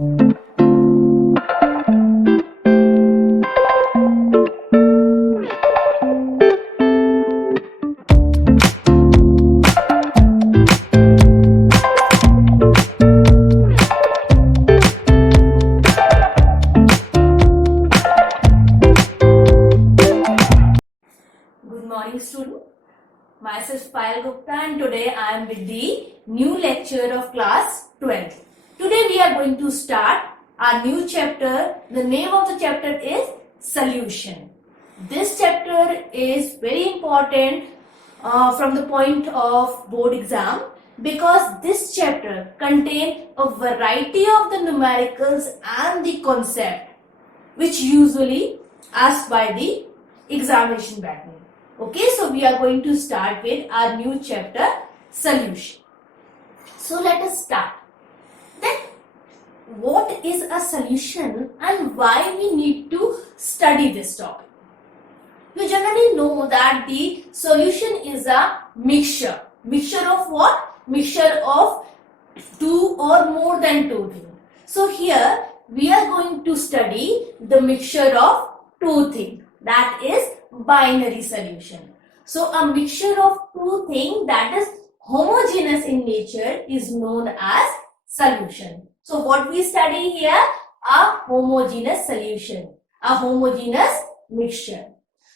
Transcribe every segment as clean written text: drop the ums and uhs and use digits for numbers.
Good morning, student. Myself Payal Gupta, and today I am with the new lecture of class 12. Today we are going to start our new chapter. The name of the chapter is Solution. This chapter is very important from the point of board exam, because this chapter contains a variety of the numericals and the concept which usually asked by the examination pattern. Okay, so we are going to start with our new chapter, Solution. So let us start. Then, what is a solution and why we need to study this topic? You generally know that the solution is a mixture. Mixture of what? Mixture of two or more than two things. So here we are going to study the mixture of two things, that is binary solution. So a mixture of two things that is homogeneous in nature is known as solution. So what we study here? A homogeneous solution, a homogeneous mixture.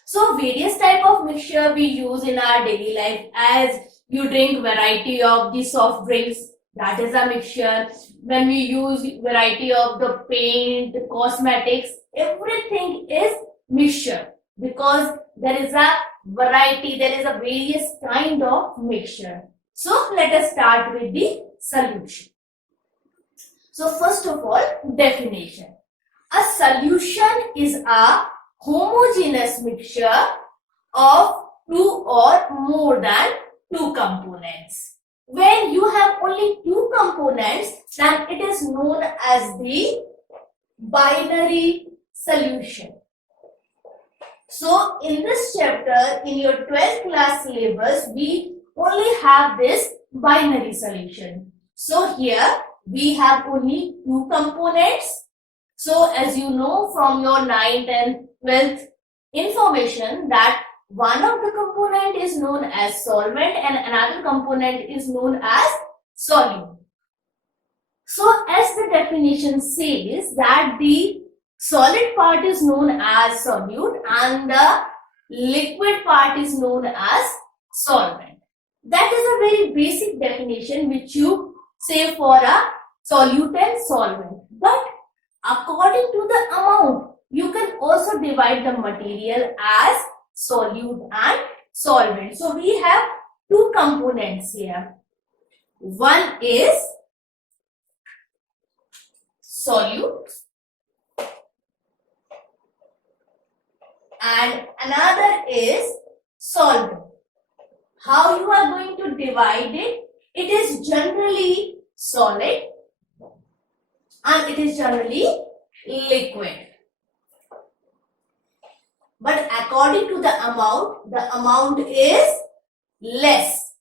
So various type of mixture we use in our daily life. As you drink variety of the soft drinks, that is a mixture. When we use variety of the paint, the cosmetics, everything is mixture, because there is a variety, there is a various kind of mixture. So let us start with the solution. So first of all, definition. A solution is a homogeneous mixture of two or more than two components. When you have only two components, then it is known as the binary solution. So in this chapter, in your 12th class syllabus, we only have this binary solution. So here we have only two components. So as you know from your 9th and 12th information, that one of the component is known as solvent and another component is known as solute. So as the definition says, that the solid part is known as solute and the liquid part is known as solvent. That is a very basic definition which you say for a solute and solvent. But according to the amount, you can also divide the material as solute and solvent. So we have two components here. One is solute and another is solvent. How you are going to divide it? It is generally solid and it is generally liquid. But according to the amount is less.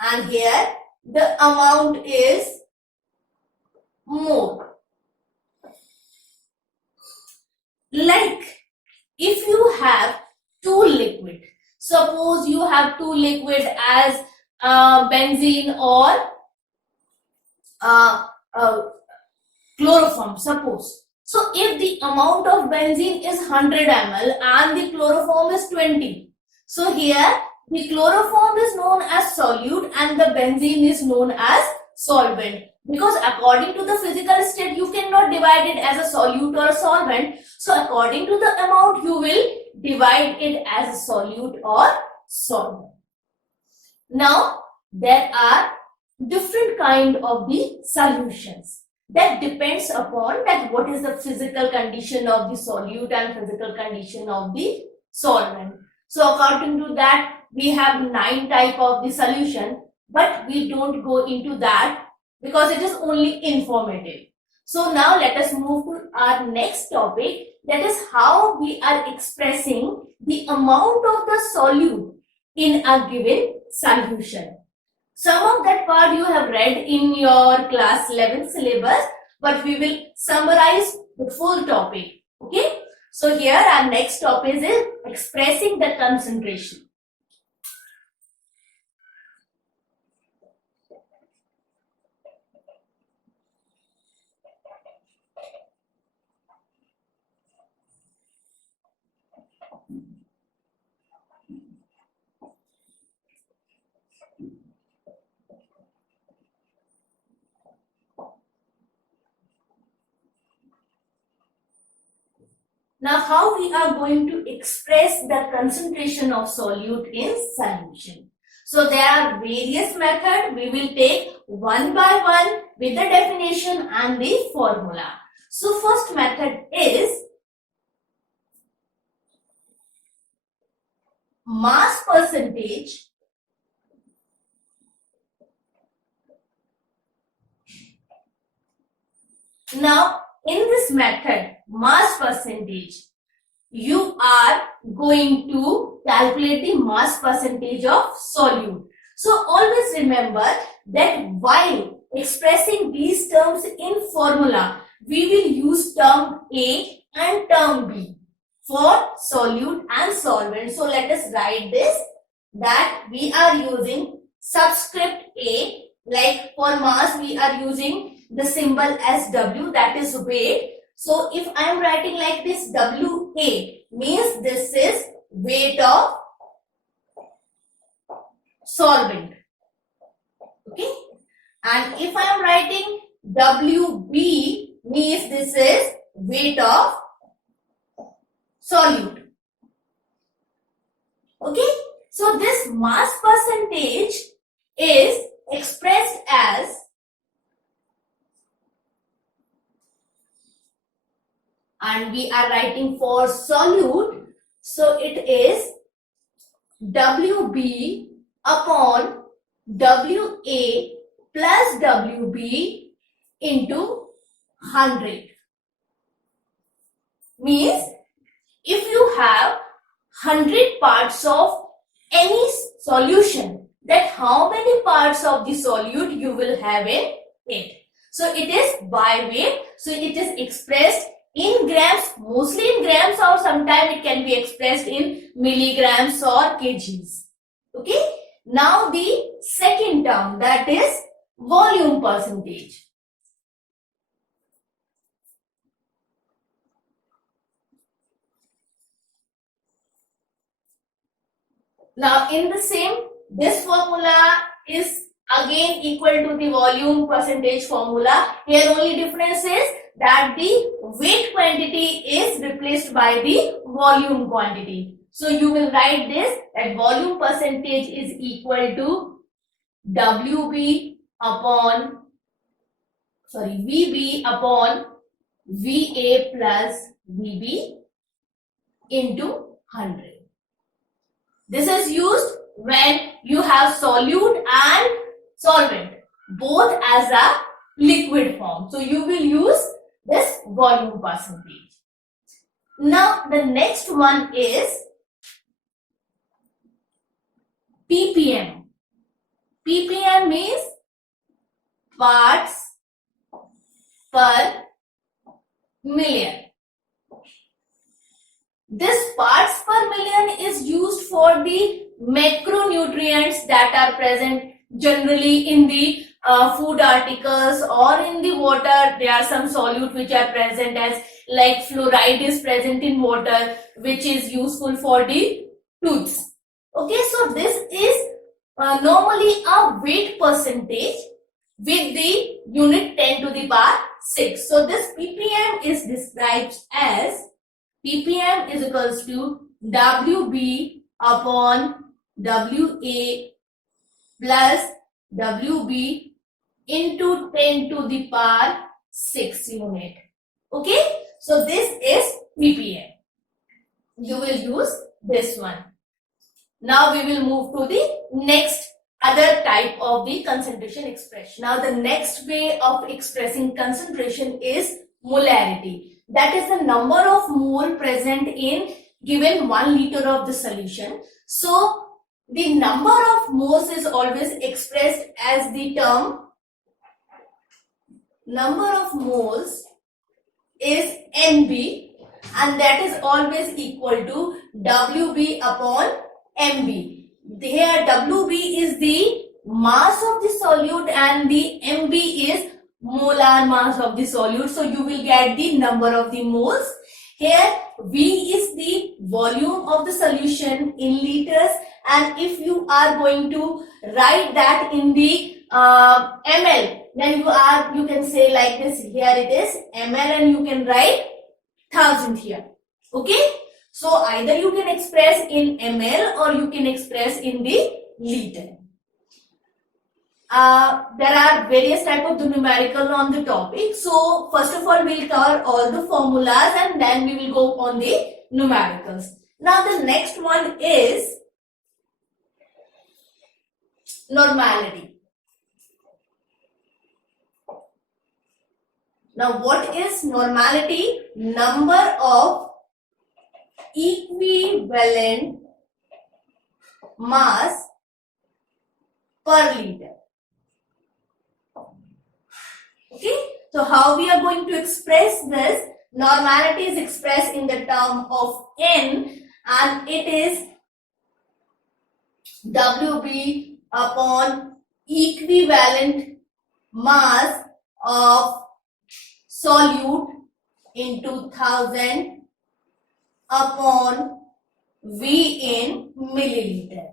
And here the amount is more. Like if you have two liquid, suppose you have two liquid as benzene or chloroform, suppose. So if the amount of benzene is 100 ml and the chloroform is 20, so here the chloroform is known as solute and the benzene is known as solvent, because according to the physical state you cannot divide it as a solute or a solvent. So according to the amount you will divide it as a solute or solvent. Now there are different kind of the solutions. That depends upon that what is the physical condition of the solute and physical condition of the solvent. So according to that, we have 9 type of the solution, but we don't go into that because it is only informative. So now let us move to our next topic, that is how we are expressing the amount of the solute in a given solution. Some of that part you have read in your class 11 syllabus, but we will summarize the full topic. Okay. So here our next topic is expressing the concentration. Now, how we are going to express the concentration of solute in solution? So, there are various methods. We will take one by one with the definition and the formula. So, first method is mass percentage Now, in this method, mass percentage, you are going to calculate the mass percentage of solute. So, always remember that while expressing these terms in formula, we will use term A and term B for solute and solvent. So, let us write this, that we are using subscript A, like for mass we are using the symbol as W, that is weight. So if I am writing like this, WA means this is weight of solvent. Okay. And if I am writing WB means this is weight of solute. Okay. So this mass percentage is expressed as and we are writing for solute, so it is WB upon WA plus WB into 100. Means if you have 100 parts of any solution, that how many parts of the solute you will have in it. So it is by weight, so it is expressed in grams, mostly in grams, or sometimes it can be expressed in milligrams or kgs. Okay. Now the second term, that is volume percentage. Now in the same, this formula is again equal to the volume percentage formula. Here only difference is that the weight quantity is replaced by the volume quantity. So you will write this, that volume percentage is equal to VB upon VA plus VB into 100. This is used when you have solute and solvent both as a liquid form. So you will use this volume percentage. Now the next one is ppm. ppm means parts per million. This parts per million is used for the macronutrients that are present generally in the food articles or in the water. There are some solute which are present, as like fluoride is present in water, which is useful for the tooths. Okay, so this is normally a weight percentage with the unit 10 to the power 6. So this ppm is described as ppm is equals to WB upon WA plus WB into 10 to the power 6 unit. Okay, so this is ppm. You will use this one. Now we will move to the next other type of the concentration expression. Now the next way of expressing concentration is molarity. That is the number of mole present in given 1 liter of the solution. So the number of moles is always expressed as the term number of moles is NB, and that is always equal to WB upon MB. Here WB is the mass of the solute and the MB is molar mass of the solute. So you will get the number of the moles. Here V is the volume of the solution in liters, and if you are going to write that in the ml, then you can say like this. Here it is ml and you can write 1000 here. Okay, so either you can express in ml or you can express in the liter. There are various type of the numerical on the topic. So first of all, we'll cover all the formulas and then we will go on the numericals. Now the next one is normality. Now what is normality? Number of equivalent mass per liter. Okay, so how we are going to express this? Normality is expressed in the term of N, and it is WB upon equivalent mass of solute into 1000 upon V in milliliter.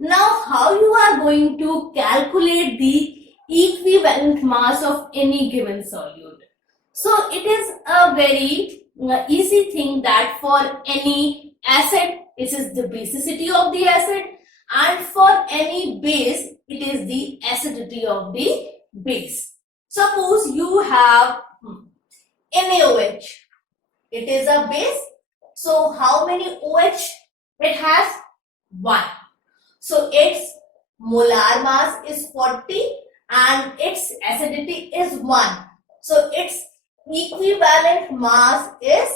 Now how you are going to calculate the equivalent mass of any given solute? So it is a very easy thing that for any acid, this is the basicity of the acid, and for any base, it is the acidity of the base. Suppose you have NaOH. It is a base. So how many OH it has? 1. So its molar mass is 40 and its acidity is 1. So its equivalent mass is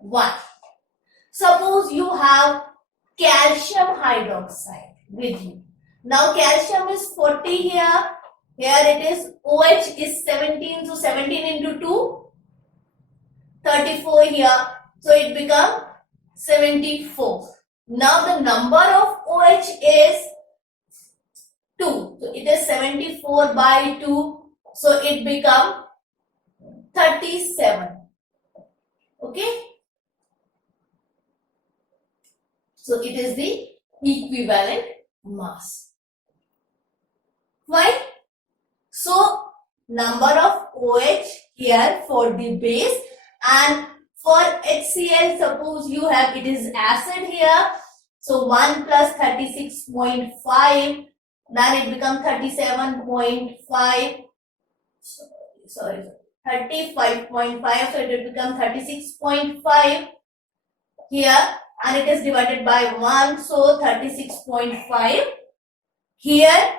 1. Suppose you have calcium hydroxide with you. Now calcium is 40 here. Here it is OH is 17. So 17 into 2, 34 here. So it becomes 74. Now the number of OH is 2. So it is 74 by 2. So it becomes 37. Okay. So it is the equivalent mass. Why? So number of OH here for the base, and for HCl, suppose you have, it is acid here. So 1 plus 36.5, then it becomes 37.5. Sorry, 35.5. So it will become 36.5 here, and it is divided by 1. So 36.5. Here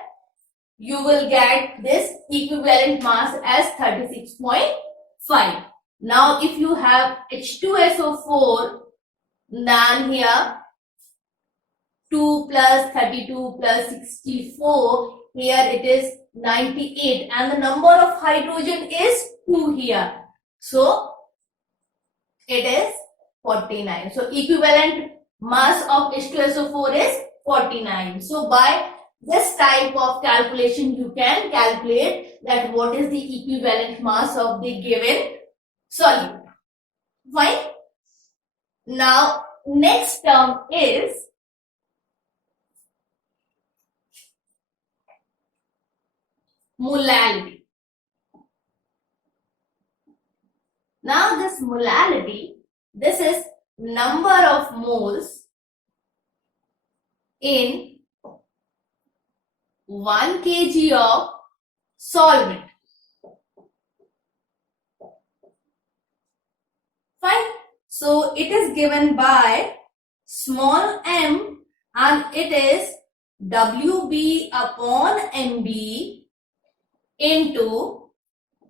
you will get this equivalent mass as 36.5. Now if you have H2SO4, then here 2 plus 32 plus 64, here it is 98, and the number of hydrogen is 2 here. So it is 49. So equivalent mass of H2SO4 is 49. So by this type of calculation, you can calculate that what is the equivalent mass of the given solute. Fine. Now next term is molality. Now this molality, this is number of moles in 1 kg of solvent. Fine. So it is given by small m, and it is WB upon MB into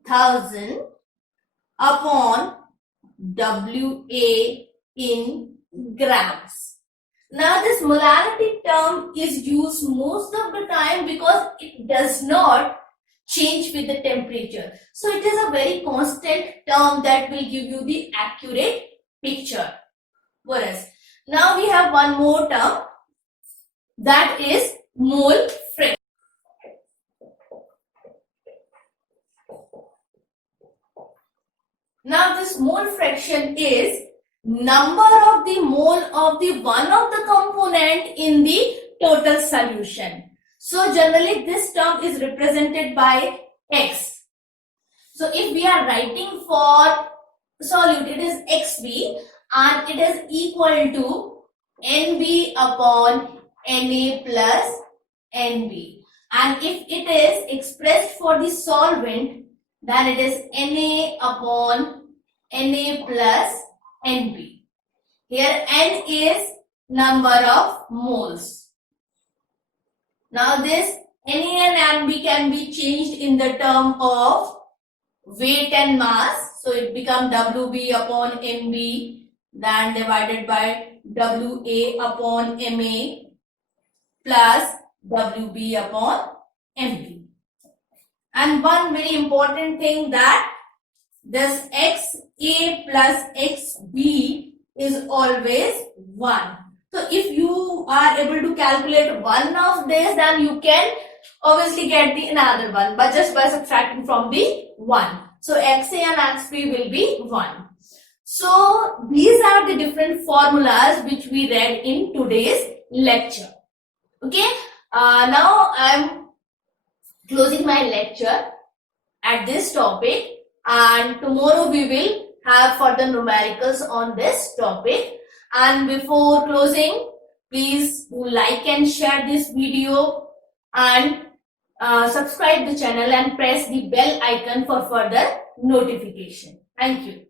1000 upon WA in grams. Now this molarity term is used most of the time because it does not change with the temperature. So it is a very constant term that will give you the accurate picture. Whereas now we have one more term, that is mole fraction. Now this mole fraction is number of the mole of the one of the component in the total solution. So generally this term is represented by X. So if we are writing for solute, it is XB and it is equal to NB upon Na plus NB. And if it is expressed for the solvent, then it is Na upon Na plus NB. Here N is number of moles. Now this Na and NB can be changed in the term of weight and mass. So it becomes WB upon MB, then divided by WA upon MA plus WB upon MB. And one very important thing, that this XA plus XB is always 1. So if you are able to calculate one of this, then you can obviously get the another one, but just by subtracting from the 1. So XA and XB will be 1. So these are the different formulas which we read in today's lecture. Okay, now I am closing my lecture at this topic, and tomorrow we will have further numericals on this topic. And before closing, please do like and share this video and subscribe the channel and press the bell icon for further notification. Thank you.